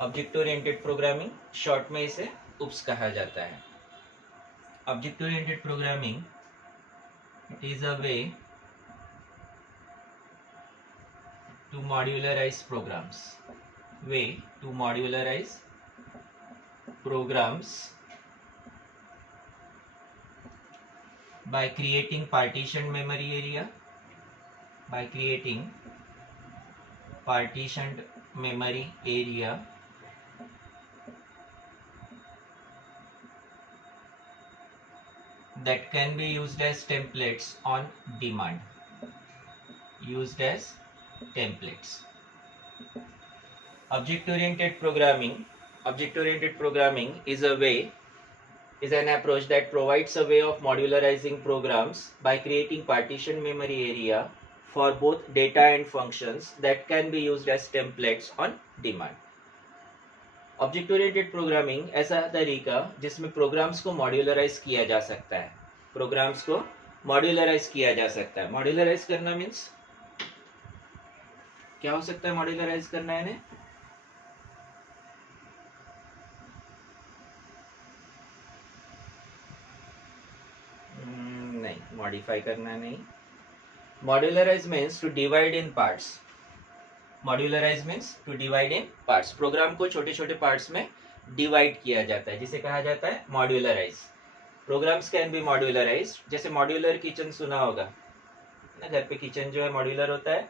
Object oriented programming, short में इसे UPS कहा जाता है। Object oriented programming is a way to modularize programs, way to modularize programs by creating partitioned memory area, by creating partitioned memory area that can be used as templates on demand, used as templates. Object oriented programming is an approach that provides a way of modularizing programs by creating partition memory area for both data and functions that can be used as templates on demand. Object oriented programming ऐसा तरीका जिसमें programmes को modularize किया जा सकता है, programmes को modularize किया जा सकता है। मॉड्यूलराइज करना मीन्स क्या हो सकता है? मॉड्यूलराइज करना है नहीं, मॉडिफाई करना नहीं। Modularize means to divide in parts. Modularize means to divide in parts. Program को छोटे छोटे पार्ट्स में डिवाइड किया जाता है, जिसे कहा जाता है modularize. Programs can be modularize. जैसे मॉड्यूलर किचन सुना होगा ना, घर पे किचन जो है मॉड्यूलर होता है,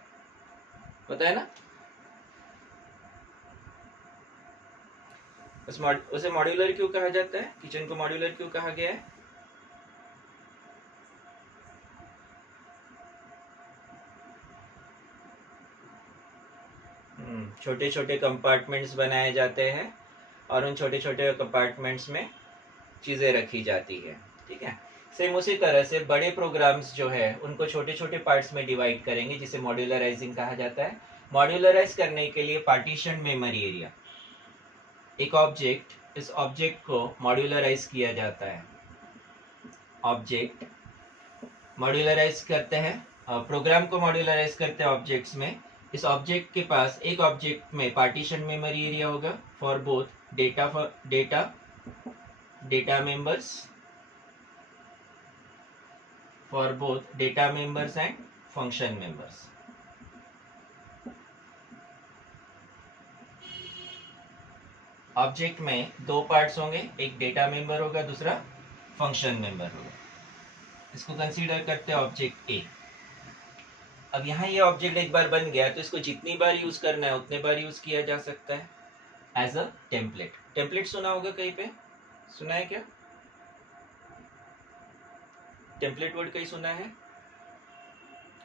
पता है ना? उसे मॉड्यूलर क्यों कहा जाता है? किचन को मॉड्यूलर क्यों कहा गया है? छोटे छोटे कंपार्टमेंट्स बनाए जाते हैं और उन छोटे छोटे कंपार्टमेंट्स में चीज़ें रखी जाती है, ठीक है। सेम उसी तरह से बड़े प्रोग्राम्स जो है उनको छोटे छोटे पार्ट्स में डिवाइड करेंगे, जिसे मॉड्यूलराइजिंग कहा जाता है। मॉड्यूलराइज करने के लिए पार्टीशन मेमोरी एरिया, एक ऑब्जेक्ट, इस ऑब्जेक्ट को मॉड्यूलराइज किया जाता है। ऑब्जेक्ट मॉड्यूलराइज करते हैं, प्रोग्राम को मॉड्यूलराइज करते हैं ऑब्जेक्ट्स में। इस ऑब्जेक्ट के पास एक ऑब्जेक्ट में पार्टीशन मेमोरी एरिया होगा for both data members and function members. Object में दो पार्ट्स होंगे, एक डेटा मेंबर होगा, दूसरा फंक्शन मेंबर होगा। इसको कंसीडर करते हैं ऑब्जेक्ट ए। अब यहाँ ये ऑब्जेक्ट एक बार बन गया तो इसको जितनी बार यूज करना है उतने बार यूज किया जा सकता है एज अ टेम्पलेट। टेम्पलेट सुना होगा कहीं पे? सुना है क्या? टेम्पलेट वर्ड कहीं सुना है?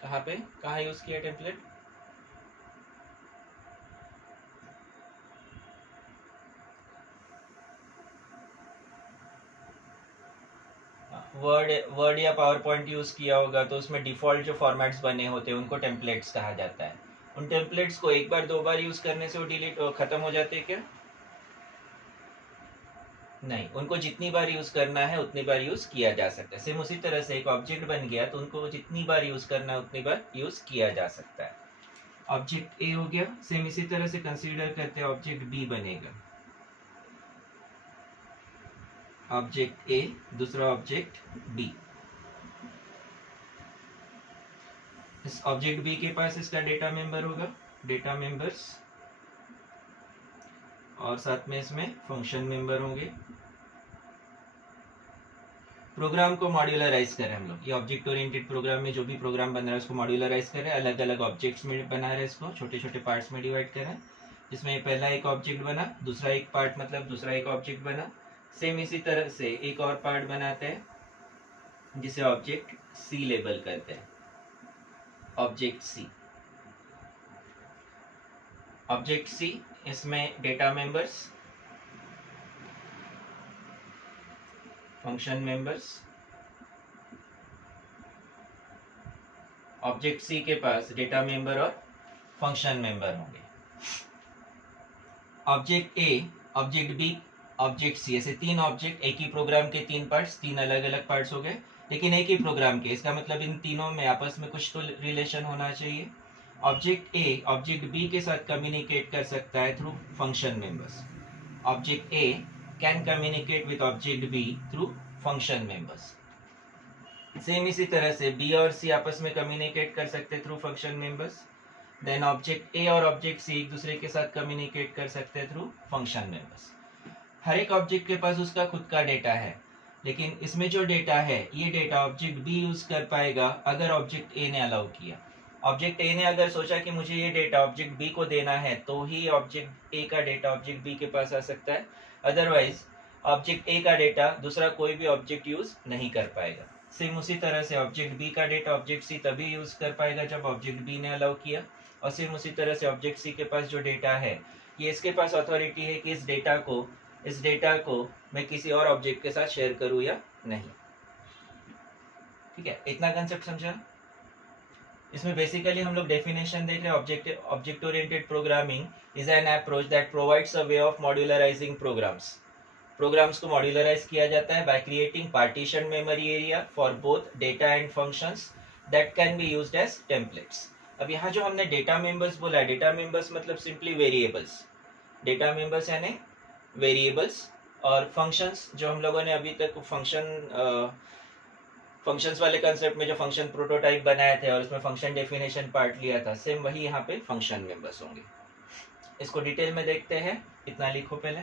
कहाँ पे, कहाँ यूज किया टेम्पलेट? वर्ड या पावर पॉइंट यूज किया होगा तो उसमें डिफॉल्ट जो फॉर्मेट्स बने होते हैं उनको टेम्पलेट्स कहा जाता है। उन टेम्पलेट्स को एक बार दो बार यूज करने से वो डिलीट खत्म हो जाते हैं क्या? नहीं, उनको जितनी बार यूज करना है उतनी बार यूज किया जा सकता है। सेम उसी तरह से एक ऑब्जेक्ट बन गया तो उनको जितनी बार यूज करना है उतनी बार यूज किया जा सकता है। ऑब्जेक्ट ए हो गया। सेम इसी तरह से कंसीडर करते हैं ऑब्जेक्ट बी बनेगा। ऑब्जेक्ट ए, दूसरा ऑब्जेक्ट बी। इस ऑब्जेक्ट बी के पास इसका डेटा मेंबर होगा, डेटा मेंबर्स, और साथ में इसमें फंक्शन मेंबर होंगे। प्रोग्राम को मॉड्यूलराइज करें हम लोग। ये ऑब्जेक्ट ओरिएंटेड प्रोग्राम में जो भी प्रोग्राम बन रहा है उसको मॉड्यूलराइज करें, अलग अलग ऑब्जेक्ट्स में बना रहे, इसको छोटे छोटे पार्ट्स में डिवाइड करें। जिसमें पहला एक ऑब्जेक्ट बना, दूसरा एक पार्ट मतलब दूसरा एक ऑब्जेक्ट बना। सेम इसी तरह से एक और पार्ट बनाते हैं जिसे ऑब्जेक्ट सी लेबल करते हैं। ऑब्जेक्ट सी, ऑब्जेक्ट सी, इसमें data members, function members. Object C के पास डेटा मेंबर और फंक्शन मेंबर होंगे। Object A, object B, object C, ऐसे तीन ऑब्जेक्ट, एक ही प्रोग्राम के तीन पार्ट्स, तीन अलग अलग पार्ट्स हो गए लेकिन एक ही प्रोग्राम के। इसका मतलब इन तीनों में आपस में कुछ तो रिलेशन होना चाहिए। ऑब्जेक्ट ए ऑब्जेक्ट बी के साथ कम्युनिकेट कर सकता है through function members. Object A can communicate with object B through function members. Same इसी तरह से बी और सी आपस में कम्युनिकेट कर सकते through function members. Then object A और ऑब्जेक्ट सी एक दूसरे के साथ कम्युनिकेट कर सकते हैं थ्रू फंक्शन मेंबर्स। हर एक ऑब्जेक्ट के पास उसका खुद का डेटा है, लेकिन इसमें जो डेटा है ये डेटा ऑब्जेक्ट बी यूज कर पाएगा अगर ऑब्जेक्ट ए ने अलाउ किया। ऑब्जेक्ट ए ने अगर सोचा कि मुझे ये डेटा ऑब्जेक्ट बी को देना है तो ही ऑब्जेक्ट ए का डेटा ऑब्जेक्ट बी के पास आ सकता है, अदरवाइज ऑब्जेक्ट ए का डेटा दूसरा कोई भी ऑब्जेक्ट यूज नहीं कर पाएगा। सेम उसी तरह से ऑब्जेक्ट बी का डेटा ऑब्जेक्ट सी तभी यूज कर पाएगा जब ऑब्जेक्ट बी ने अलाउ किया, और सेम उसी तरह से ऑब्जेक्ट सी के पास जो डेटा है ये इसके पास अथॉरिटी है कि इस डेटा को मैं किसी और ऑब्जेक्ट के साथ शेयर करूं या नहीं। ठीक है, इतना कंसेप्ट समझा। इसमें बेसिकली हम लोग डेफिनेशन देख रहे हैं। Object oriented programming is an approach that provides a way of modularizing programs को मॉड्यूलराइज किया जाता है by creating partition memory area for both data and functions that can be used as templates. अब यहाँ जो हमने डेटा मेंबर्स बोला है, डेटा मेंबर्स मतलब सिंपली वेरिएबल्स। डेटा मेंबर्स यानी वेरिएबल्स, और फंक्शंस जो हम लोगों ने अभी तक फंक्शंस वाले कंसेप्ट में जो फंक्शन प्रोटोटाइप बनाए थे और उसमें फंक्शन डेफिनेशन पार्ट लिया था, सेम वही यहाँ पे फंक्शन मेंबर्स होंगे। इसको डिटेल में देखते हैं, इतना लिखो पहले।